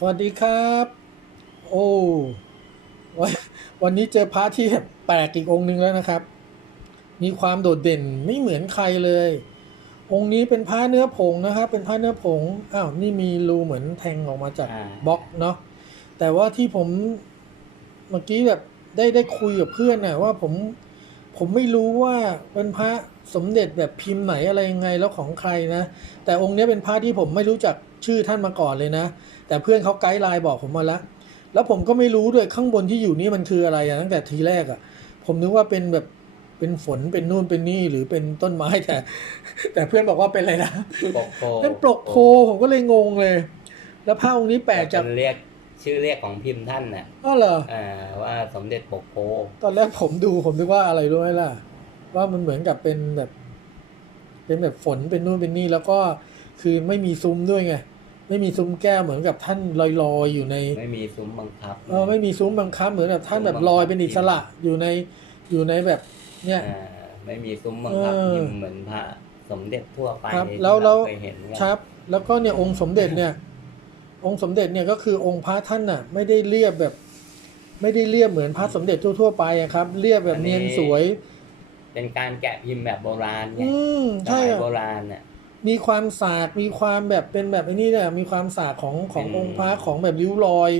สวัสดีครับ โอ้วันวันนี้เจอพระที่แปลกอีกองค์หนึ่งแล้วนะครับ มีความโดดเด่นไม่เหมือนใครเลย องค์นี้เป็นพระเนื้อผงนะครับ เป็นพระเนื้อผงอ้าวนี่มีรูเหมือนแทงออกมาจากอ่าบล็อกเนาะแต่ว่าที่ผมเมื่อกี้แบบได้ได้คุยกับเพื่อนน่ะว่าผมผมไม่รู้ว่าเป็นพระ สมเด็จแบบพิมพ์ไหนอะไรยังไงแล้วของใครนะ แต่องค์เนี้ยเป็นพระที่ผมไม่รู้จักชื่อท่านมาก่อนเลยนะ แต่เพื่อนเขาไกด์ไลน์บอกผมมาแล้ว แล้วผมก็ไม่รู้ด้วยข้างบนที่อยู่นี่มันคืออะไรอะตั้งแต่ทีแรกอะผมนึกว่าเป็นแบบเป็นฝนเป็นนู่นเป็นนี่หรือเป็นต้นไม้แต่ แต่เพื่อนบอกว่าเป็นอะไรนะปกโพเป็นปลกโพผมก็เลยงงเลย แล้วพระองค์นี้แปลกจากเป็นเรียกชื่อเรียกของพิมพ์ท่านน่ะอ้าวเหรออ่าว่าสมเด็จปกโพตอนแรกผมดูผมนึกว่าอะไรรู้ไหมล่ะ ว่ามันเหมือนกับเป็นแบบ เป็นแบบฝนเป็นนู่นเป็นนี่แล้วก็คือไม่มีซุ้มด้วยไงไม่มีซุ้มแก้วเหมือนกับท่านลอยๆอยู่ใน ไม่มีซุ้มบังคับเออไม่มีซุ้มบังคับเหมือนแบบท่านแบบลอยเป็นอิสระอยู่ในอยู่ในแบบ เนี่ยอ่าไม่มีซุ้มบังคับเออพิมพ์เหมือนพระสมเด็จทั่วไปครับที่แล้วแล้วเคยเห็นกันครับ แล้วก็เนี่ยองค์สมเด็จเนี่ย องค์สมเด็จเนี่ยก็คือองค์พระท่านน่ะ ไม่ได้เรียบแบบ ไม่ได้เรียบเหมือนพระสมเด็จทั่วๆไปอะครับ เรียบแบบเนียนสวย เป็นการแกะพิมพ์แบบโบราณไงอืมสใช่มัยอะโบราณน่ะ มีความสากมีความแบบเป็นแบบไอ้นี่เนี่ยมีความสากของของเป็น องค์พระของแบบริ้วรอย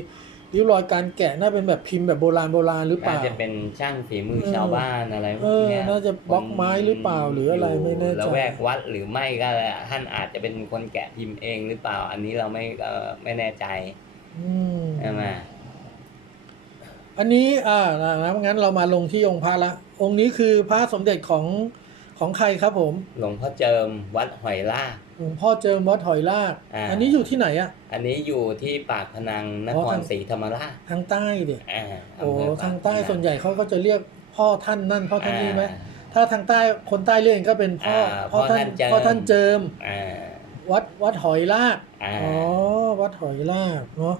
ริ้วรอยการแกะน่าเป็นแบบพิมพ์แบบโบราณโบราณหรือเปน่าล่า จะเป็นช่างฝีมือเออชาวบ้านอะไรพเอวกอเนี้ยน่าจะบล็อกไม้หรือเปล่าหรืออะไรไม่แน่ใจแล้วแวกวัดหรือไม่ก็ท่านอาจจะเป็นคนแกะพิมพ์เองหรือเปล่า อันนี้เราไม่เอ่อไม่แน่ใจอืม ใช่ไหม อันนี้อ่านะงั้นเรามาลงที่องค์พระละ องค์นี้คือพระสมเด็จของของใครครับผม หลวงพ่อเจิมวัดหอยลาก หลวงพ่อเจิมวัดหอยลากอ่าอันนี้อยู่ที่ไหนอะอันนี้อยู่ที่ปากพนังนอ๋อครทาง ศรีธรรมราชทางใต้เด็อ่าโอ้อำเภอปกทางใต้พงส่วนใหญ่เขาก็จะเรียกพ่อท่านนั่นพ่อท่านนี่ไหมอ่า ถ้าทางใต้คนใต้เรียกก็เป็นพ่ออ่าพ่อท่านพ่พ่ออท่าท่านนเจิมอ่าวัดวัดหอยลาก อ่า อ๋อวัดหอยลากเนาะ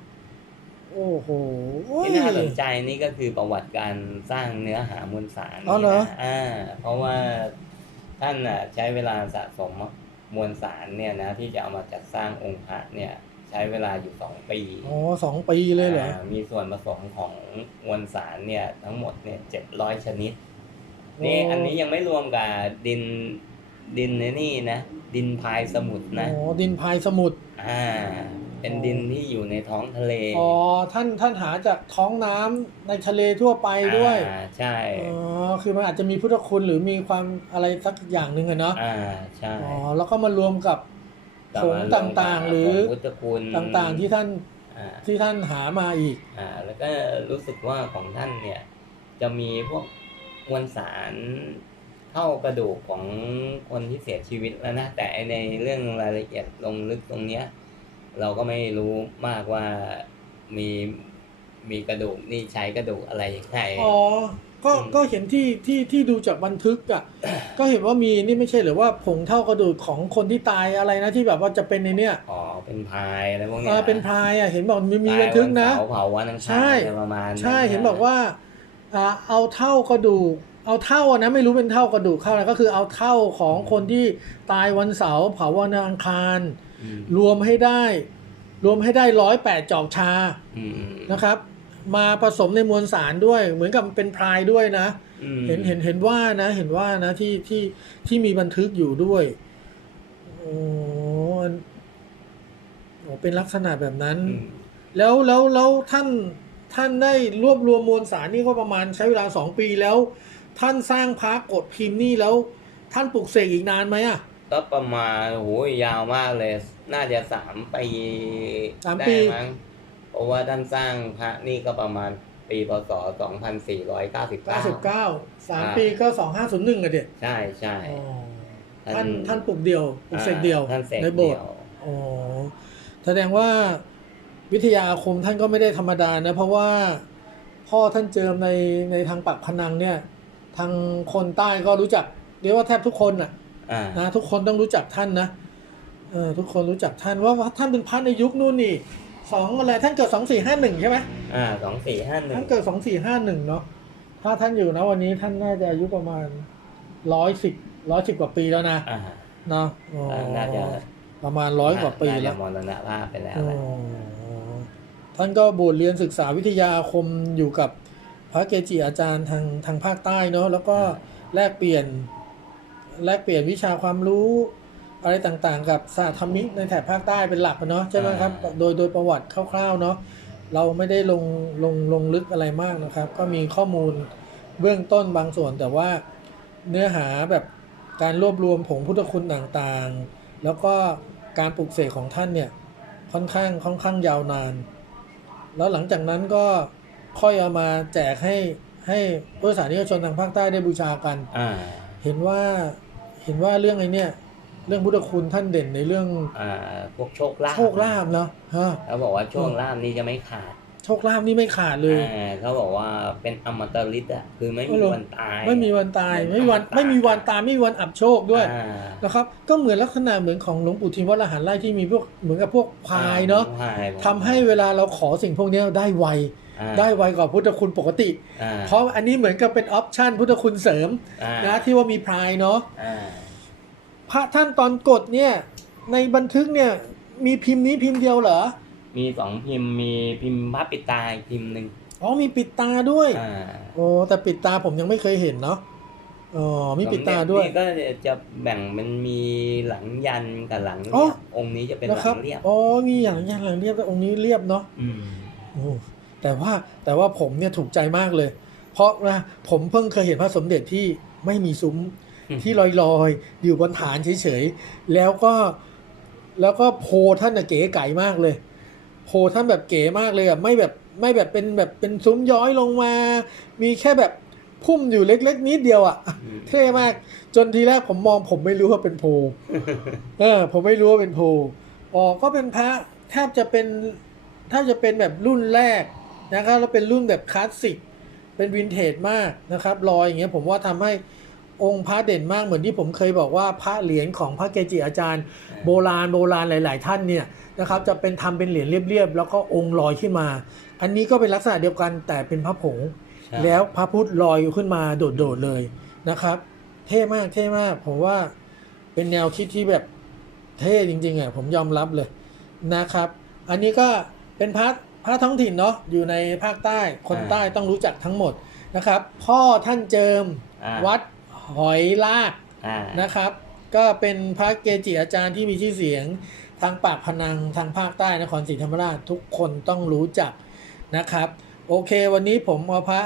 โอ้โหโอ้ยที่น่าสนใจนี่ก็คือประวัติการสร้างเนื้อหามวลสารอ๋อเหรอนี่นะอ่า เพราะว่าท่านน่ะใช้เวลาสะสมมวลสารเนี่ยนะ ที่จะเอามาจัดสร้างองค์พระเนี่ย ใช้เวลาอยู่สองปีอ๋อสองปีเลยเหรอามีส่วนผสมของมวลสารเนี่ย ทั้งหมดเนี่ยเจ็ดร้อยชนิดนี่โอ้อันนี้ยังไม่รวมกับดินดินในนี่นะ ดินพายสมุทรนะอ๋อดินพายสมุทรอ่า เป็นดินที่อยู่ในท้องทะเลอ๋อท่านท่านหาจากท้องน้ำในทะเลทั่วไปด้วยอ่าใช่อ๋อคือมันอาจจะมีพุทธคุณหรือมีความอะไรสักอย่างหนึ่งอะเนาะอ่าใช่อ๋อแล้วก็มารวมกับผงต่างๆ หรือของพุทธคุณต่างๆที่ท่านอ่าที่ท่านหามาอีกอ่าแล้วก็รู้สึกว่าของท่านเนี่ย จะมีพวกมวลสารเท่ากระดูกของคนที่เสียชีวิตแล้วนะแต่ในเรื่องรายละเอียดลงลึกตรงเนี้ย เราก็ไม่รู้มากว่ามีมีกระดูกนี่ใช้กระดูกอะไรยังไงอ๋อก็อืมก็เห็นที่ที่ที่ดูจากบันทึกอะ ก็เห็นว่ามีนี่ไม่ใช่หรือว่าผงเท่ากระดูกของคนที่ตายอะไรนะที่แบบว่าจะเป็นในเนี้ยอ๋อเป็นพายอะไรพวกเอเนี้ยอเป็นพรายอะเห็นบอกมีมีบันทึกนะตายวัเสาร์เผาวันอังคารใช่อะไรประมาณนั้นใช่เห็นนะบอกว่าอ่าเอาเท่ากระดูก เอาเท่าอะนะไม่รู้เป็นเท่ากระดูกเข้าอะไรก็คือเอาเท่าของคนที่ตายวันเสาร์เผาวันอังคารอืมรวมให้ได้ รวมให้ได้ร้อยแปดจอกชาอืมนะครับ มาผสมในมวลสารด้วย เหมือนกับเป็นพรายด้วยนะอืมเห็นเห็นเห็นว่านะ เห็นว่านะที่ที่ที่มีบันทึกอยู่ด้วยโอ้อันโอ้เป็นลักษณะแบบนั้นอืมแล้วแล้วแล้วท่านท่านได้รวบรวมมวลสารนี่ก็ประมาณใช้เวลาสองปีแล้ว ท่านสร้างพระกดพิมพ์นี่แล้ว ท่านปลุกเสกอีกนานไหมอะ ก็ประมาณโอ้โหยาวมากเลย น่าจะสามปีสามได้ปีมั้งเพราะว่าท่านสร้างพระนี่ก็ประมาณปีพศสองพันสี่ร้อยเก้าสิบเก้าเก้าสิบเก้าสามอ่าปีก็สองห้าศูนย์หนึ่งอะเด็ดใช่ใช่ท่านท่านท่านปลุกเดียวปลุกเสกเดียว ท่านเสกในโบเดีสยถ์วอ๋อแสดงว่าวิทยาอาคมท่านก็ไม่ได้ธรรมดานะ เพราะว่าพ่อท่านเจิมในในทางปักพนังเนี่ย ทางคนใต้ก็รู้จัก เรียกว่าแทบทุกคนน่ะอ่านะทุกคนต้องรู้จักท่านนะเออทุกคนรู้จักท่านว่าว่าท่านเป็นพระในยุคนู่นนี่สองอะไรท่านเกิดสองสี่ห้าหนึ่งใช่ไหมอ่าสองสี่ห้าหนึ่งท่านเกิดสองสี่ห้าหนึ่งเนาะถ้าท่านอยู่นะวันนี้ท่านน่าจะอายุประมาณร้อยสิบร้อยสิบกว่าปีแล้วนะอ่าเนาะอ๋อน่าจะประมาณร้อยกว่าปีน่แล้วจะมรณภาพไปแล้วอ๋อแหละท่านก็บวชเรียนศึกษาวิทยาอาคมอยู่กับพ ระเกจิอาจารย์ทางทางภาคใต้เนาะแล้วก็แลกเปลี่ยนแลกเปลี่ยนวิชาความรู้อะไรต่างๆ กับศาสตร์ธรรมิกในแถบภาคใต้เป็นหลักอะเนาะใช่ไหมครับอ่าโดยโดยประวัติคร่าวๆเนาะเราไม่ได้ลงลงลงลึกอะไรมากนะครับ ก็มีข้อมูลเบื้องต้นบางส่วนแต่ว่าเนื้อหาแบบการรวบรวมผงพุทธคุณต่างๆ แล้วก็การปลุกเสกของท่านเนี่ยค่อนข้างค่อนข้างยาวนาน แล้วหลังจากนั้นก็ ค่อยเอามาแจกให้ให้พุทธศาสนิกชนทางภาคใต้ได้บูชากัน อ่า เห็นว่าเห็นว่าเรื่องไอ้เนี่ย เรื่องพุทธคุณท่านเด่นในเรื่องอ่า พวกโชคลาภโชคลาภเนาะฮะ เขาบอกว่าโชคลาภนี่จะไม่ขาด โชคลาภนี่ไม่ขาดเลยอ่าเขาบอกว่าเป็นอมตะฤทธิ์อะคือไม่อ๋มีอเหรอวันตาย ไม่มีวันตายไม่มีวันตายไม่มีวันตายไม่มีวันอับโชคด้วยอ่านะครับ ก็เหมือนลักษณะเหมือนของหลวงปู่ทิมวัดละหันไร่ที่มีพวกเหมือนกับพวกพายเนาะพายทำให้เวลาเราขอสิ่งพวกเนี้ยได้ไวอ่าได้ไวกว่าพุทธคุณปกติอ่าเพราะอันนี้เหมือนกับเป็นออปชันพุทธคุณเสริมอ่านะที่ว่ามีพายเนาะอ่าพระท่านตอนกดเนี่ยในบันทึกเนี่ยมีพิมพ์นี้พิมพ์เดียวเหรอ มีสองพิมพ์มีพิมพ์พระปิดตาอีกพิมพ์หนึ่งอ๋อมีปิดตาด้วยอ่าโอ้แต่ปิดตาผมยังไม่เคยเห็นเนาะอ๋อมีปิดตาด้วย นี่ก็จะแบ่งมันมีหลังยันกับหลังอ๋เรีอยบองค์นี้จะเป็นหนะลัครับงเรียบอ๋อมีอย่างอย่างหลังเรียบแต่องค์นี้เรียบเนาะอืมโอ้แต่ว่าแต่ว่าผมเนี่ยถูกใจมากเลย เพราะนะผมเพิ่งเคยเห็นพระสมเด็จที่ไม่มีซุ้มที่ลอยลอยๆอยู่บนฐานเฉยๆ แล้วก็ แล้วก็โพท่านน่ะเก๋ไก่มากเลย โพท่านแบบเก๋มากเลยอะไม่แบบไม่แบบเป็นแบบเป็นซุ้มย้อยลงมา มีแค่แบบพุ่มอยู่เล็ก ๆนิดเดียวอะอืมเท่มาก จนทีแรกผมมองผมไม่รู้ว่าเป็นโพเออ ผมไม่รู้ว่าเป็นโพอ๋อก็เป็นพระแทบจะเป็นแทบจะเป็นแบบรุ่นแรกนะครับแล้วเป็นรุ่นแบบคลาสสิกเป็นวินเทจมากนะครับรอยอย่างเงี้ยผมว่าทำให้องค์พระเด่นมากเหมือนที่ผมเคยบอกว่าพระเหรียญของพระเกจิอาจารย์ โบราณโบราณหลาย ๆ ท่านเนี่ย นะครับจะเป็นทำเป็นเหรียญเรียบๆแล้วก็องค์ลอยขึ้นมา อันนี้ก็เป็นลักษณะเดียวกันแต่เป็นพระผงใช่แล้วพระพุทธลอยขึ้นมาโดดๆเลยนะครับ เท่มากเท่มากผมว่าเป็นแนวคิดที่แบบเท่จริงๆอะผมยอมรับเลยนะครับ อันนี้ก็เป็นพระพระท้องถิ่นเนาะอยู่ในภาคใต้คนใต้ต้องรู้จักทั้งหมดนะครับ พ่อท่านเจิมอ่าวัดหอยลากอ่านะครับ ก็เป็นพระเกจิอาจารย์ที่มีชื่อเสียง ทางปากพนังทางภาคใต้นครศรีธรรมราชทุกคนต้องรู้จักนะครับ โอเค วันนี้ผมเอาพระ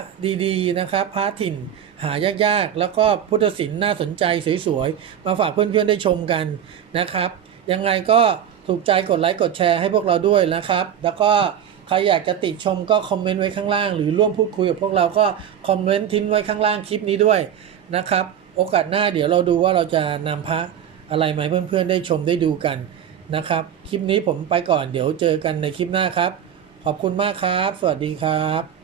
ดีๆนะครับ พระถิ่นหายากๆ แล้วก็พุทธศิลป์น่าสนใจสวยๆ มาฝากเพื่อนๆได้ชมกันนะครับ ยังไงก็ถูกใจกดไลค์กดแชร์ให้พวกเราด้วยนะครับ แล้วก็ใครอยากจะติชมก็คอมเมนต์ไว้ข้างล่าง หรือร่วมพูดคุยกับพวกเราก็คอมเมนต์ทิ้งไว้ข้างล่างคลิปนี้ด้วยนะครับ โอกาสหน้าเดี๋ยวเราดูว่าเราจะนำพระอะไรมาให้เพื่อนๆได้ชมได้ดูกัน นะครับ คลิปนี้ผมไปก่อนเดี๋ยวเจอกันในคลิปหน้าครับ ขอบคุณมากครับ สวัสดีครับ